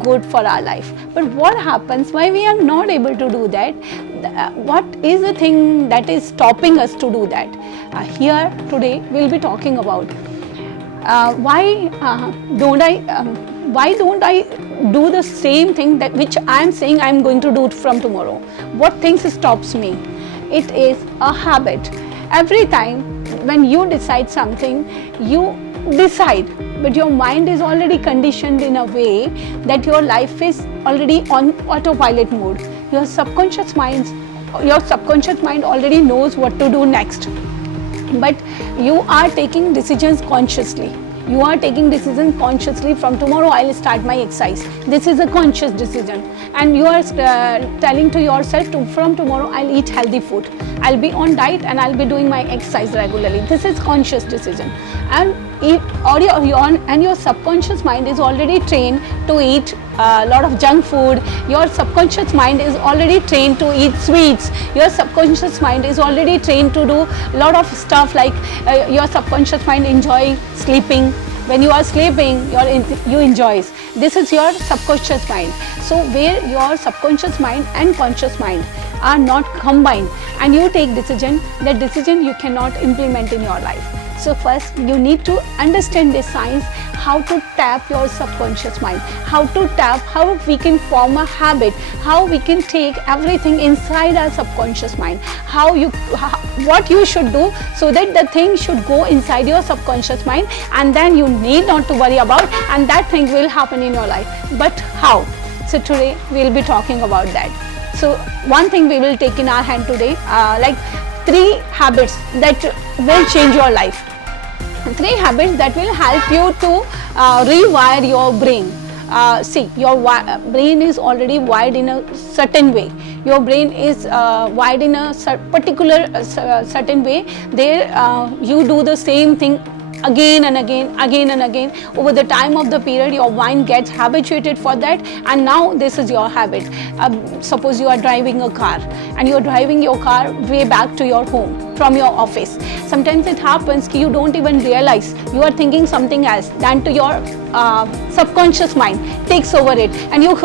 good for our life. But what happens, why we are not able to do that? What is the thing that is stopping us to do that? Here today we'll be talking about why don't I do the same thing that which I am saying I am going to do from tomorrow? What things stops me? It is a habit. Every time when you decide something, you decide, but your mind is already conditioned in a way that your life is already on autopilot mode. Your subconscious mind already knows what to do next, but you are taking decisions consciously. You are taking decisions consciously. From tomorrow I'll start my exercise. This is a conscious decision, and you are telling to yourself from tomorrow I'll eat healthy food. I'll be on diet and I'll be doing my exercise regularly. This is conscious decision, and your subconscious mind is already trained to eat a lot of junk food. Your subconscious mind is already trained to eat sweets. Your subconscious mind is already trained to do a lot of stuff, like your subconscious mind enjoy sleeping. When you are sleeping, you enjoy. This is your subconscious mind. So where your subconscious mind and conscious mind are not combined, and you take decision, that decision you cannot implement in your life. So first you need to understand this science, how to tap your subconscious mind, how we can form a habit, how we can take everything inside our subconscious mind, what you should do so that the thing should go inside your subconscious mind, and then you need not to worry about, and that thing will happen in your life. But how? So today we'll be talking about that. So one thing we will take in our hand today, like 3 habits that will change your life. 3 habits that will help you to rewire your brain. See, your brain is already wired in a certain way. Your brain is wired in a particular certain way. There you do the same thing again and again. Over the time of the period, your mind gets habituated for that, and now this is your habit. Suppose you are driving a car, and you are driving your car way back to your home from your office. Sometimes it happens that you don't even realize you are thinking something else, than to your subconscious mind takes over it, and you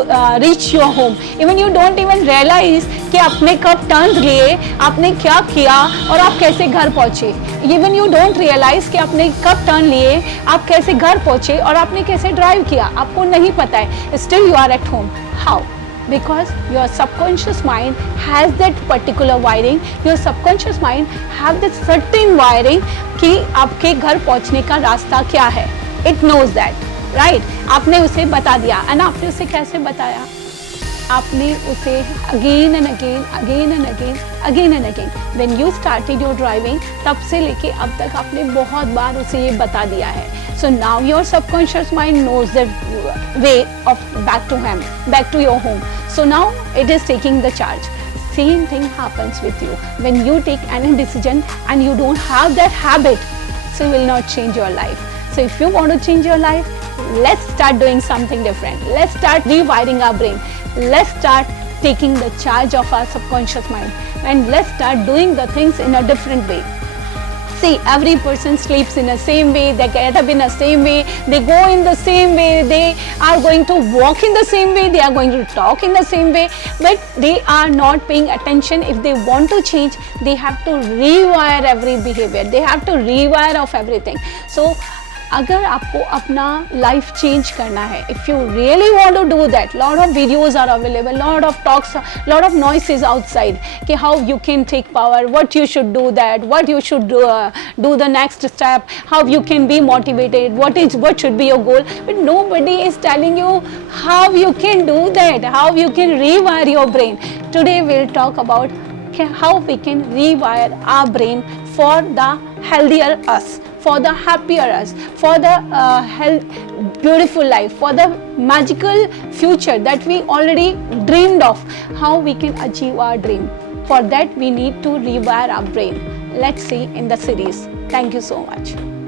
reach your home. Even you don't even realize कि आपने कब turn लिए, आपने क्या किया और आप कैसे घर पहुँचे. Even you don't realize कि आपने कब टर्न लिए, आप कैसे घर पहुँचे और आपने कैसे ड्राइव किया, आपको नहीं पता है. Still you are at home. How? Because your subconscious mind has that particular wiring. Your subconscious mind have this certain wiring कि आपके घर पहुँचने का रास्ता क्या है. It knows that, right? आपने उसे बता दिया, and आपने उसे कैसे बताया? आपने उसे again and again. When you started your driving, तब से लेके अब तक आपने बहुत बार उसे ये बता दिया है. So now your subconscious mind knows the way of back to your home. So now it is taking the charge. Same thing happens with you. When you take any decision and you don't have that habit, so it will not change your life. So if you want to change your life, let's start doing something different. Let's start rewiring our brain. Let's start taking the charge of our subconscious mind, and let's start doing the things in a different way. See, every person sleeps in the same way, they get up in the same way, they go in the same way, they are going to walk in the same way, they are going to talk in the same way, but they are not paying attention. If they want to change, they have to rewire every behavior, they have to rewire of everything. So अगर आपको अपना life change करना है, if you really want to do that, lot of videos are available, lot of talks, lot of noises outside कि how you can take power, what you should do that, what you should do the next step, how you can be motivated, what should be your goal, but nobody is telling you how you can do that, how you can rewire your brain. Today we'll talk about how we can rewire our brain for the healthier us, for the happier us, for the beautiful life, for the magical future that we already dreamed of, how we can achieve our dream. For that we need to rewire our brain. Let's see in the series. Thank you so much.